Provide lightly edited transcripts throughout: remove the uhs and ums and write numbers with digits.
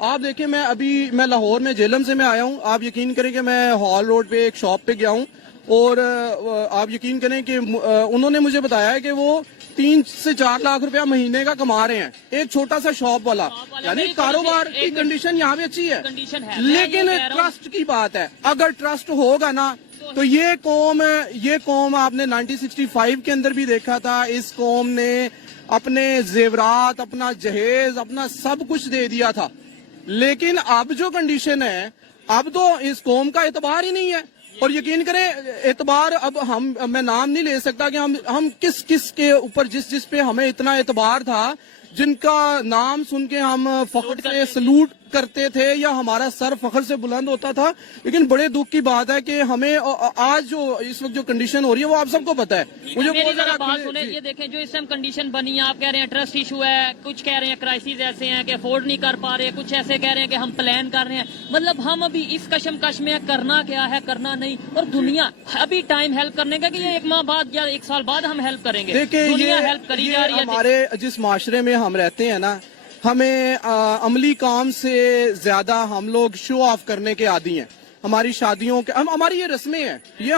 آپ دیکھیں میں لاہور میں جیلم سے میں آیا ہوں. آپ یقین کریں کہ میں ہال روڈ پہ ایک شاپ پہ گیا ہوں اور آپ یقین کریں کہ انہوں نے مجھے بتایا کہ وہ 3 سے 4 لاکھ روپیہ مہینے کا کما رہے ہیں, ایک چھوٹا سا شاپ والا. یعنی کاروبار کی کنڈیشن یہاں پہ اچھی ہے, لیکن ٹرسٹ کی بات ہے. اگر ٹرسٹ ہوگا نا تو یہ قوم آپ نے 1965 کے اندر بھی دیکھا تھا, اس قوم نے اپنے زیورات, اپنا جہیز, اپنا سب کچھ دے دیا تھا. لیکن اب جو کنڈیشن ہے, اب تو اس قوم کا اعتبار ہی نہیں ہے. اور یقین کریں اعتبار, اب میں نام نہیں لے سکتا کہ ہم کس کے اوپر جس پہ ہمیں اتنا اعتبار تھا, جن کا نام سن کے ہم فخر سے سلوٹ کرتے تھے یا ہمارا سر فخر سے بلند ہوتا تھا. لیکن بڑے دکھ کی بات ہے کہ ہمیں آج جو اس وقت جو کنڈیشن ہو رہی ہے وہ آپ سب کو پتا ہے. میری ذرا بات سنیں, یہ دیکھیں جو اس ٹائم کنڈیشن بنی ہے, آپ کہہ رہے ہیں ٹرسٹ ایشو ہے, کچھ کہہ رہے ہیں کرائسس ایسے ہیں کہ افورڈ نہیں کر پا رہے, کچھ ایسے کہہ رہے ہیں کہ ہم پلان کر رہے ہیں. مطلب ہم ابھی اس کشمکش میں کرنا کیا ہے, کرنا نہیں, اور دنیا ابھی ٹائم ہیلپ کرنے کا کہ یہ 1 ماہ بعد یا 1 سال بعد ہم ہیلپ کریں گے. دنیا ہیلپ کری جا رہی ہے. ہمارے جس معاشرے میں ہم رہتے ہیں نا, ہمیں عملی کام سے زیادہ ہم لوگ شو آف کرنے کے عادی ہیں. ہماری شادیوں کے ہماری یہ رسمیں ہیں, یہ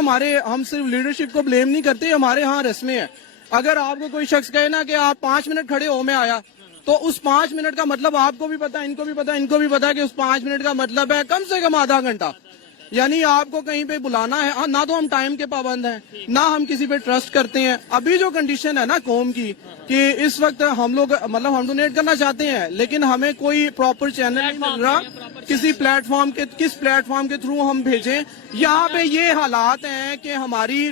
ہم صرف لیڈرشپ کو بلیم نہیں کرتے, ہمارے ہاں رسمیں ہیں. اگر آپ کو کوئی شخص کہے نا کہ آپ 5 منٹ کھڑے ہو میں آیا, تو اس 5 منٹ کا مطلب آپ کو بھی پتا, ان کو بھی پتا, ان کو بھی پتا کہ اس 5 منٹ کا مطلب ہے کم سے کم آدھا گھنٹہ. یعنی آپ کو کہیں پہ بلانا ہے, نہ تو ہم ٹائم کے پابند ہیں, نہ ہم کسی پہ ٹرسٹ کرتے ہیں. ابھی جو کنڈیشن ہے نا قوم کی کہ اس وقت ہم لوگ مطلب ہم ڈونیٹ کرنا چاہتے ہیں, لیکن ہمیں کوئی پراپر چینل نہیں مل رہا. کس پلیٹ فارم کے تھرو ہم بھیجیں. یہاں پہ یہ حالات ہیں کہ ہماری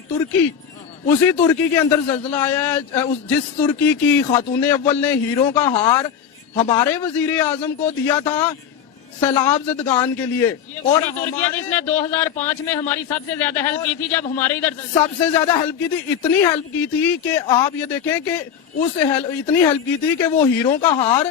اسی ترکی کے اندر زلزلہ آیا ہے, جس ترکی کی خاتون اول نے ہیروں کا ہار ہمارے وزیر اعظم کو دیا تھا سیلاب زدگان کے لیے. اور ترکی جس نے 2005 میں ہماری سب سے زیادہ ہیلپ کی تھی, جب ہمارے ادھر سب سے زیادہ ہیلپ کی تھی, اتنی ہیلپ کی تھی کہ آپ یہ دیکھیں کہ اتنی ہیلپ کی تھی کہ وہ ہیروں کا ہار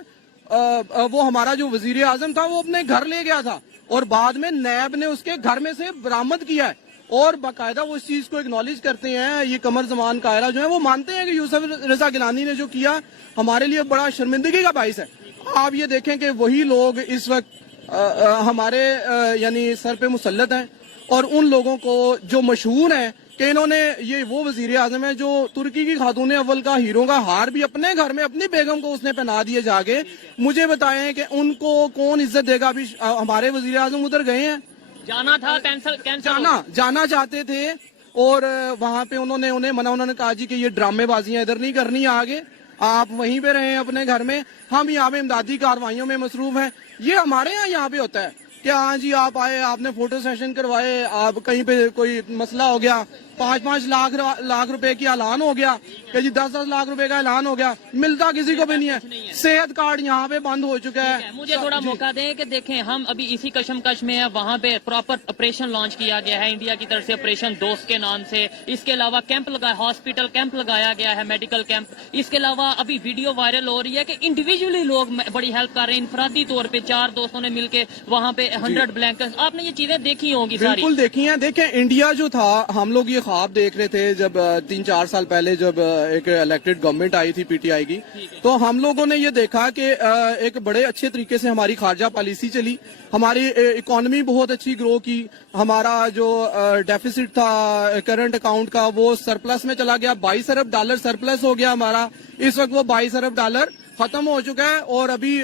وہ ہمارا جو وزیر اعظم تھا وہ اپنے گھر لے گیا تھا, اور بعد میں نیب نے اس کے گھر میں سے برآمد کیا ہے. اور باقاعدہ وہ اس چیز کو اگنالج کرتے ہیں. یہ قمر زمان قاہرہ جو ہے وہ مانتے ہیں کہ یوسف رضا گیلانی نے جو کیا ہمارے لیے بڑا شرمندگی کا باعث ہے. آپ یہ دیکھیں کہ وہی لوگ اس وقت ہمارے یعنی سر پہ مسلط ہیں, اور ان لوگوں کو جو مشہور ہیں کہ انہوں نے, یہ وہ وزیر اعظم ہے جو ترکی کی خاتون اول کا ہیروں کا ہار بھی اپنے گھر میں اپنی بیگم کو اس نے پہنا دیے جا کے. مجھے بتائیں کہ ان کو کون عزت دے گا؟ ابھی ہمارے وزیر اعظم ادھر گئے ہیں, جانا تھا, جانا چاہتے تھے, اور وہاں پہ انہوں نے کہا جی کہ یہ ڈرامے بازیاں ادھر نہیں کرنی, آگے آپ وہیں پہ رہیں اپنے گھر میں, ہم یہاں پہ امدادی کاروائیوں میں مصروف ہیں. یہ ہمارے یہاں پہ ہوتا ہے کہ ہاں جی آپ آئے, آپ نے فوٹو سیشن کروائے, آپ کہیں پہ کوئی مسئلہ ہو گیا, 5 لاکھ روپے کی اعلان ہو گیا کہ جی 10 لاکھ روپے کا اعلان ہو گیا, ملتا کسی کو بھی نہیں ہے. صحت کارڈ یہاں پہ بند ہو چکا ہے. مجھے تھوڑا موقع دیں کہ دیکھیں ہم ابھی اسی کشمکش میں ہیں, وہاں پہ پراپر آپریشن لانچ کیا گیا ہے انڈیا کی طرف سے, آپریشن دوست کے نام سے. اس کے علاوہ کیمپ ہاسپٹل کیمپ لگایا گیا ہے, میڈیکل کیمپ. اس کے علاوہ ابھی ویڈیو وائرل ہو رہی ہے کہ انڈیویجولی لوگ بڑی ہیلپ کر رہے ہیں, انفرادی طور پہ 4 دوستوں نے مل کے وہاں پہ 100 بلینکٹ. آپ نے یہ چیزیں دیکھی ہوں گی ساری. بالکل دیکھی ہیں. دیکھیں انڈیا جو تھا, ہم لوگ یہ خواب دیکھ رہے تھے جب 3-4 سال پہلے جب ایک الیکٹڈ گورنمنٹ آئی تھی PTI کی, تو ہم لوگوں نے یہ دیکھا کہ ایک بڑے اچھے طریقے سے ہماری خارجہ پالیسی چلی, ہماری اکانومی بہت اچھی گرو کی, ہمارا جو ڈیفیسٹ تھا کرنٹ اکاؤنٹ کا وہ سرپلس میں چلا گیا, $22 ارب سرپلس ہو گیا ہمارا. اس وقت وہ $22 ارب ختم ہو چکا ہے, اور ابھی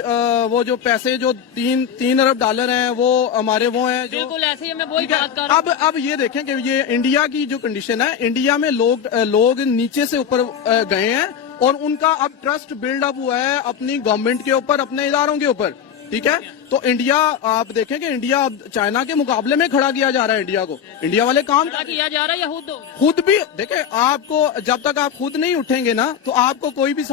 وہ جو پیسے جو $3 ارب ہیں وہ ہمارے وہ ہیں جو بالکل ایسے ہی. میں وہی بات کر رہا ہوں. اب یہ دیکھیں کہ یہ انڈیا کی جو کنڈیشن ہے, انڈیا میں لوگ نیچے سے اوپر گئے ہیں, اور ان کا اب ٹرسٹ بلڈ اپ ہوا ہے اپنی گورنمنٹ کے اوپر, اپنے اداروں کے اوپر. ٹھیک ہے, تو انڈیا آپ دیکھیں کہ انڈیا اب چائنا کے مقابلے میں کھڑا کیا جا رہا ہے. انڈیا کو انڈیا والے کام کیا جا رہا ہے, یا خود بھی دیکھیں, آپ کو جب تک آپ خود نہیں اٹھیں گے نا تو آپ کو کوئی بھی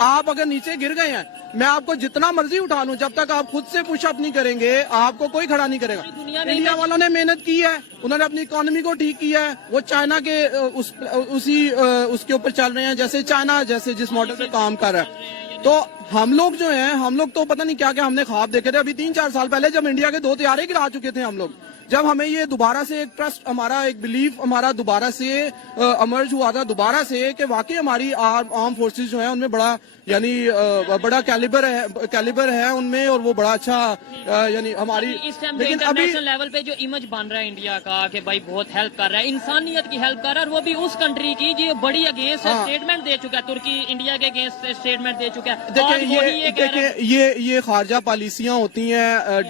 آپ اگر نیچے گر گئے ہیں, میں آپ کو جتنا مرضی اٹھا لوں, جب تک آپ خود سے پش اپ نہیں کریں گے آپ کو کوئی کھڑا نہیں کرے گا. انڈیا والوں نے محنت کی ہے, انہوں نے اپنی اکانومی کو ٹھیک کیا ہے, وہ چائنا کے اس کے اوپر چل رہے ہیں, جیسے چائنا جیسے جس ماڈل پہ کام کر رہا ہے. تو ہم لوگ جو ہیں, ہم لوگ تو پتہ نہیں کیا ہم نے خواب دیکھے تھے. ابھی 3-4 سال پہلے جب انڈیا کے 2 طیارے گرا چکے تھے ہم لوگ, جب ہمیں یہ دوبارہ سے ایک ٹرسٹ ہمارا ایک بلیف ہمارا دوبارہ سے امرج ہوا تھا دوبارہ سے کہ واقعی ہماری آرم فورسز جو ہیں ان میں بڑا یعنی بڑا کیلیبر ہے ان میں اور وہ بڑا اچھا یعنی ہماری اس ٹائم لیکن ابھی انٹرنیشنل لیول پہ جو امیج بن رہا ہے انڈیا کا کہ بھائی بہت ہیلپ کر رہا ہے انسانیت کی ہیلپ کر رہا ہے اور وہ بھی اس کنٹری کی جو بڑی اگینسٹ اسٹیٹمنٹ دے چکا ہے ترکی انڈیا کے اگینسٹ اسٹیٹمنٹ دے چکا ہے دیکھیں یہ خارجہ پالیسیاں ہوتی ہیں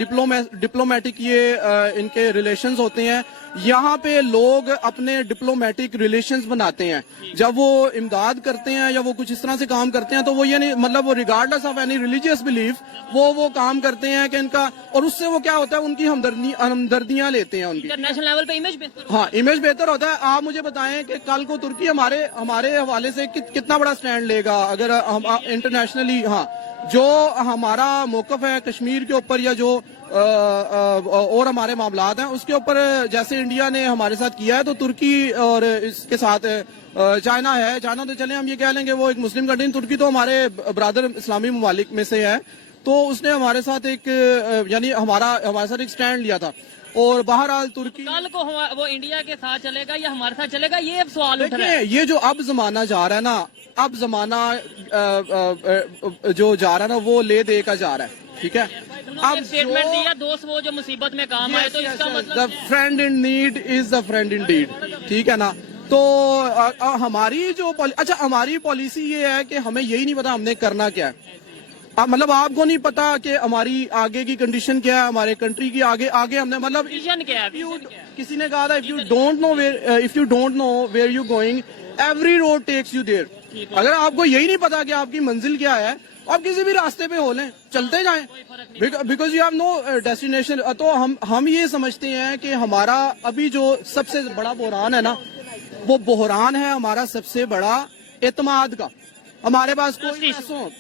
ڈپلومیٹک یہ ان کے ریلیشنز ہوتے ہیں یہاں پہ لوگ اپنے ڈپلومیٹک ریلیشنز بناتے ہیں جب وہ امداد کرتے ہیں یا وہ کچھ اس طرح سے کام کرتے ہیں تو وہ یعنی مطلب وہ regardless of any religious belief وہ کام کرتے ہیں کہ ان کا اور اس سے وہ کیا ہوتا ہے ان کی ہمدردیاں لیتے ہیں ان کی انٹرنیشنل لیول پہ امیج بہتر ہاں امیج بہتر ہوتا ہے آپ مجھے بتائیں کہ کل کو ترکی ہمارے حوالے سے کتنا بڑا سٹینڈ لے گا اگر ہم انٹرنیشنلی ہاں جو ہمارا موقف ہے کشمیر کے اوپر یا جو اور ہمارے معاملات ہیں اس کے اوپر جیسے انڈیا نے ہمارے ساتھ کیا ہے تو ترکی اور اس کے ساتھ چائنا ہے چائنا تو چلیں ہم یہ کہہ لیں کہ وہ ایک مسلم کنٹری ترکی تو ہمارے برادر اسلامی ممالک میں سے ہے تو اس نے ہمارے ساتھ ایک یعنی ہمارے ساتھ ایک سٹینڈ لیا تھا اور بہرحال ترکی کل کو وہ انڈیا کے ساتھ چلے گا یا ہمارے ساتھ چلے گا یہ اب سوال اٹھ رہا ہے یہ جو اب زمانہ جا رہا ہے نا اب زمانہ جو جا رہا ہے نا وہ لے دے کا جا رہا ہے ٹھیک ہے اب اسٹیٹمنٹ دیا دوست وہ جو مصیبت میں کام آئے تو اس کا مطلب friend in need is the friend in deed ٹھیک ہے نا تو ہماری جو اچھا ہماری پالیسی یہ ہے کہ ہمیں یہی نہیں پتا ہم نے کرنا کیا ہے مطلب آپ کو نہیں پتا کہ ہماری آگے کی کنڈیشن کیا ہے ہمارے کنٹری کی آگے ہم نے مطلب ویژن کیا ہے کسی نے کہا تھا if you don't know where you're going every road takes you there اگر آپ کو یہی نہیں پتا کہ آپ کی منزل کیا ہے آپ کسی بھی راستے پہ ہو لیں چلتے جائیں because you have no destination تو ہم یہ سمجھتے ہیں کہ ہمارا ابھی جو سب سے بڑا بحران ہے نا وہ بحران ہے ہمارا سب سے بڑا اعتماد کا ہمارے پاس کوئی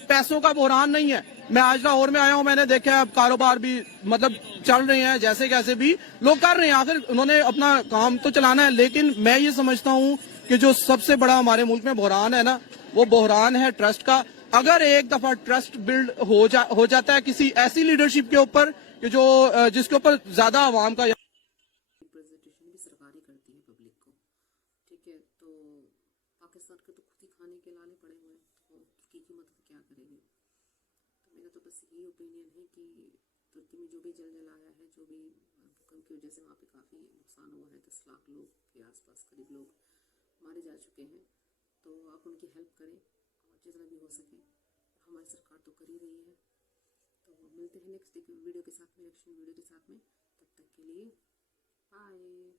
پیسوں کا بحران نہیں ہے میں آج لاہور میں آیا ہوں میں نے دیکھا ہے اب کاروبار بھی مطلب چل رہے ہیں جیسے کیسے بھی لوگ کر رہے ہیں آخر انہوں نے اپنا کام تو چلانا ہے لیکن میں یہ سمجھتا ہوں کہ جو سب سے بڑا ہمارے ملک میں بحران ہے نا وہ بحران ہے ٹرسٹ کا اگر ایک دفعہ ٹرسٹ بلڈ ہو جاتا ہے کسی ایسی لیڈرشپ کے اوپر کہ جو جس کے اوپر زیادہ عوام کا ریپرزنٹیشن بھی سرکاری کرتی ہے پبلک کو ٹھیک ہے تو پاکستان کے تو خود ہی کھانے کے لانے پڑے ہوئے ہیں تو ترکی کی مدد کیا کرے گی تو میرا تو بس یہی اوپینین ہے کہ ترکی میں جو بھی جل آیا ہے جو بھی بھوکمپ کی وجہ سے وہاں پہ کافی نقصان ہوا ہے 10 لاکھ لوگ کے آس پاس قریب لوگ مارے جا چکے ہیں تو آپ ان کی ہیلپ کریں اور جتنا بھی ہو سکے ہماری سرکار تو کر ہی رہی ہے تو ملتے ہیں نیکسٹ ویڈیو کے ساتھ میں ریئیکشن ویڈیو کے ساتھ میں تب تک کے لیے بائے